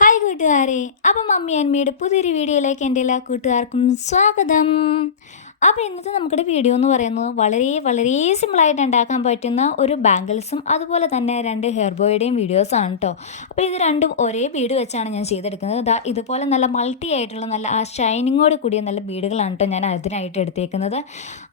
Hi കൂട്ടുകാരെ, അപ്പം mummy അന്മയുടെ പുതിയൊരു വീഡിയോയിലേക്ക് എൻ്റെ എല്ലാ കൂട്ടുകാർക്കും സ്വാഗതം. അപ്പോൾ ഇന്നത്തെ നമ്മുടെ വീഡിയോ എന്ന് പറയുന്നത് വളരെ വളരെ സിമ്പിളായിട്ട് ഉണ്ടാക്കാൻ പറ്റുന്ന ഒരു ബാംഗിൾസും അതുപോലെ തന്നെ രണ്ട് ഹെയർ ബോയുടെയും വീഡിയോസാണ് കേട്ടോ. അപ്പോൾ ഇത് രണ്ടും ഒരേ ബീഡ് വെച്ചാണ് ഞാൻ ചെയ്തെടുക്കുന്നത്. ഇതുപോലെ നല്ല മൾട്ടി ആയിട്ടുള്ള നല്ല ആ ഷൈനിങ്ങോട് കൂടിയ നല്ല ബീഡുകളാണ് കേട്ടോ ഞാൻ അതിനായിട്ട് എടുത്തേക്കുന്നത്.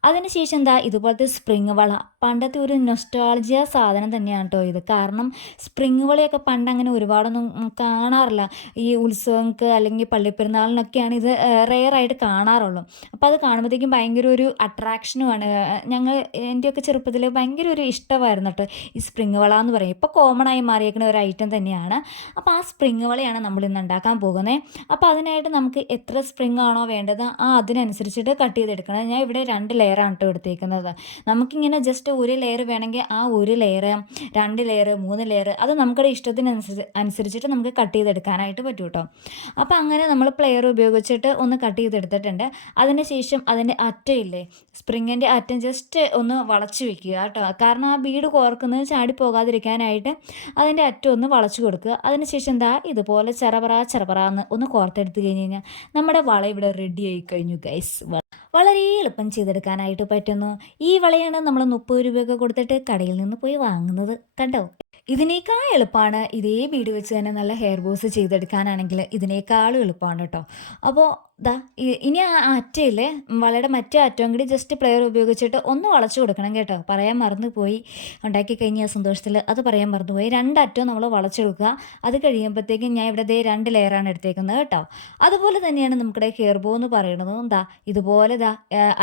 അതിനുശേഷം ഇതുപോലത്തെ സ്പ്രിങ് വള, പണ്ടത്തെ ഒരു നൊസ്റ്റാൾജിയ സാധനം തന്നെയാണ് കേട്ടോ ഇത്. കാരണം സ്പ്രിങ് വളയൊക്കെ പണ്ട് അങ്ങനെ ഒരുപാടൊന്നും കാണാറില്ല. ഈ ഉത്സവങ്ങൾക്ക് അല്ലെങ്കിൽ പള്ളിപ്പെരുന്നാളിനൊക്കെയാണ് ഇത് റെയറായിട്ട് കാണാറുള്ളൂ. അപ്പോൾ അത് കാണുമ്പോഴത്തേക്കും ഭയങ്കര ഒരു അട്രാക്ഷനുമാണ്. എൻ്റെയൊക്കെ ചെറുപ്പത്തിൽ ഭയങ്കര ഒരു ഇഷ്ടമായിരുന്നു കേട്ടോ ഈ സ്പ്രിങ് വള എന്ന് പറയും. ഇപ്പോൾ കോമൺ ആയി മാറിയേക്കുന്ന ഒരു ഐറ്റം തന്നെയാണ്. അപ്പോൾ ആ സ്പ്രിങ് വളയാണ് നമ്മൾ ഇന്ന് ഉണ്ടാക്കാൻ പോകുന്നത്. അപ്പോൾ അതിനായിട്ട് നമുക്ക് എത്ര സ്പ്രിങ് ആണോ വേണ്ടത് അതിനനുസരിച്ചിട്ട് കട്ട് ചെയ്തെടുക്കണം. ഞാൻ ഇവിടെ 2 ലെയറാണ് കേട്ടോ എടുത്തേക്കുന്നത്. നമുക്കിങ്ങനെ ജസ്റ്റ് ഒരു ലെയർ വേണമെങ്കിൽ ആ ഒരു ലെയർ, 2 ലെയർ, 3 ലെയർ അത് നമുക്കുടെ അനുസരിച്ചിട്ട് നമുക്ക് കട്ട് ചെയ്തെടുക്കാനായിട്ട് പറ്റും കേട്ടോ. അപ്പോൾ അങ്ങനെ നമ്മൾ പ്ലെയർ ഉപയോഗിച്ചിട്ട് ഒന്ന് കട്ട് ചെയ്തെടുത്തിട്ടുണ്ട്. അതിന് ശേഷം അതിൻ്റെ അറ്റയില്ലേ, സ്പ്രിങ്ങിൻ്റെ അറ്റം ജസ്റ്റ് ഒന്ന് വളച്ച് വെക്കുക കേട്ടോ. കാരണം ആ ബീഡ് കോർക്കുന്നത് ചാടി പോകാതിരിക്കാനായിട്ട് അതിൻ്റെ അറ്റം ഒന്ന് വളച്ചു കൊടുക്കുക. അതിനുശേഷം ഇതുപോലെ ചെറപറാന്ന് ഒന്ന് കോർത്തെടുത്ത് കഴിഞ്ഞ് കഴിഞ്ഞാൽ നമ്മുടെ വള ഇവിടെ റെഡി ആയി കഴിഞ്ഞു ഗൈസ്. വളരെ എളുപ്പം ചെയ്തെടുക്കാനായിട്ട് പറ്റുന്നു. ഈ വളയാണ് നമ്മൾ 30 രൂപയൊക്കെ കൊടുത്തിട്ട് കടയിൽ നിന്ന് പോയി വാങ്ങുന്നത് കണ്ടോ. ഇതിനേക്കാൾ എളുപ്പമാണ് ഇതേ ബീഡ് വെച്ച് തന്നെ നല്ല ഹെയർ ബോസ് ചെയ്തെടുക്കാനാണെങ്കിൽ ഇതിനേക്കാളും എളുപ്പമാണ് കേട്ടോ. അപ്പോൾ ഇനി ആ അറ്റയില്ലേ, വളയുടെ മറ്റേ അറ്റവും കൂടി ജസ്റ്റ് പ്ലെയർ ഉപയോഗിച്ചിട്ട് ഒന്ന് വളച്ചു കൊടുക്കണം കേട്ടോ. പറയാൻ മറന്നുപോയി, ഉണ്ടാക്കി കഴിഞ്ഞ സന്തോഷത്തിൽ അത് പറയാൻ മറന്നുപോയി. 2 അറ്റവും നമ്മൾ വളച്ചെടുക്കുക. അത് കഴിയുമ്പോഴത്തേക്കും ഞാൻ ഇവിടെ 2 ലെയറാണ് എടുത്തേക്കുന്നത് കേട്ടോ. അതുപോലെ തന്നെയാണ് നമ്മുടെ ഹെയർ ബോ എന്ന് പറയുന്നത്. ഇതുപോലെ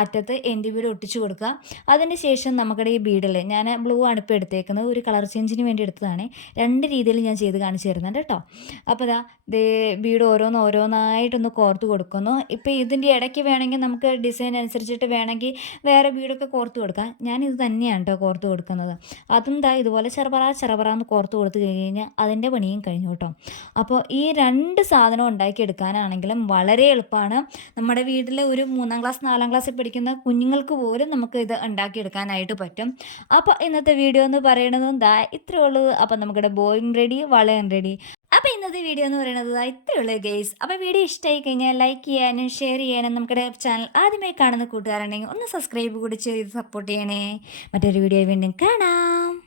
അറ്റത്ത് എൻഡ് ബീഡ് ഒട്ടിച്ചു കൊടുക്കുക. അതിന് ശേഷം നമ്മുടെ ഈ ബീഡിൽ ഞാൻ ബ്ലൂ ആണ് ഇപ്പോൾ എടുത്തേക്കുന്നത്, ഒരു കളർ ചേഞ്ചിന് വേണ്ടി എടുത്തതാണ്. 2 രീതിയിൽ ഞാൻ ചെയ്ത് കാണിച്ചു തരുന്നുണ്ട് കേട്ടോ. അപ്പോൾ ബീഡ് ഓരോന്നായിട്ടൊന്ന് കോർത്ത് കൊടുക്കുന്നു. ഇപ്പോൾ ഇതിൻ്റെ ഇടയ്ക്ക് വേണമെങ്കിൽ നമുക്ക് ഡിസൈൻ അനുസരിച്ചിട്ട് വേണമെങ്കിൽ വേറെ ബീഡൊക്കെ കോർത്ത് കൊടുക്കാം. ഞാനിത് തന്നെയാണ് കേട്ടോ കോർത്ത് കൊടുക്കുന്നത്. അതും ഇതുപോലെ ചെറപറാന്ന് കോർത്ത് കൊടുത്തു കഴിഞ്ഞാൽ അതിൻ്റെ പണിയും കഴിഞ്ഞു കേട്ടോ. അപ്പോൾ ഈ 2 സാധനം ഉണ്ടാക്കിയെടുക്കാനാണെങ്കിലും വളരെ എളുപ്പമാണ്. നമ്മുടെ വീട്ടിൽ ഒരു 3ാം ക്ലാസ് 4ാം ക്ലാസ്സിൽ പഠിക്കുന്ന കുഞ്ഞുങ്ങൾക്ക് പോലും നമുക്ക് ഇത് ഉണ്ടാക്കിയെടുക്കാനായിട്ട് പറ്റും. അപ്പോൾ ഇന്നത്തെ വീഡിയോ എന്ന് പറയുന്നത് ഇത്രയേ ഉള്ളൂ. അപ്പോൾ നമ്മുടെ ബോയും റെഡി, വളയും റെഡി. അപ്പോൾ ഇന്നത്തെ വീഡിയോ എന്ന് പറയുന്നത് ഇത്രയേ ഉള്ളൂ ഗൈസ്. അപ്പോൾ വീഡിയോ ഇഷ്ടമായി കഴിഞ്ഞാൽ ലൈക്ക് ചെയ്യാനും ഷെയർ ചെയ്യാനും നമ്മുടെ ചാനൽ ആദ്യമായി കാണുന്ന കൂട്ടുകാരുണ്ടെങ്കിൽ ഒന്ന് സബ്സ്ക്രൈബ് കൂടി ചെയ്ത് സപ്പോർട്ട് ചെയ്യണേ. മറ്റൊരു വീഡിയോ വീണ്ടും കാണാം.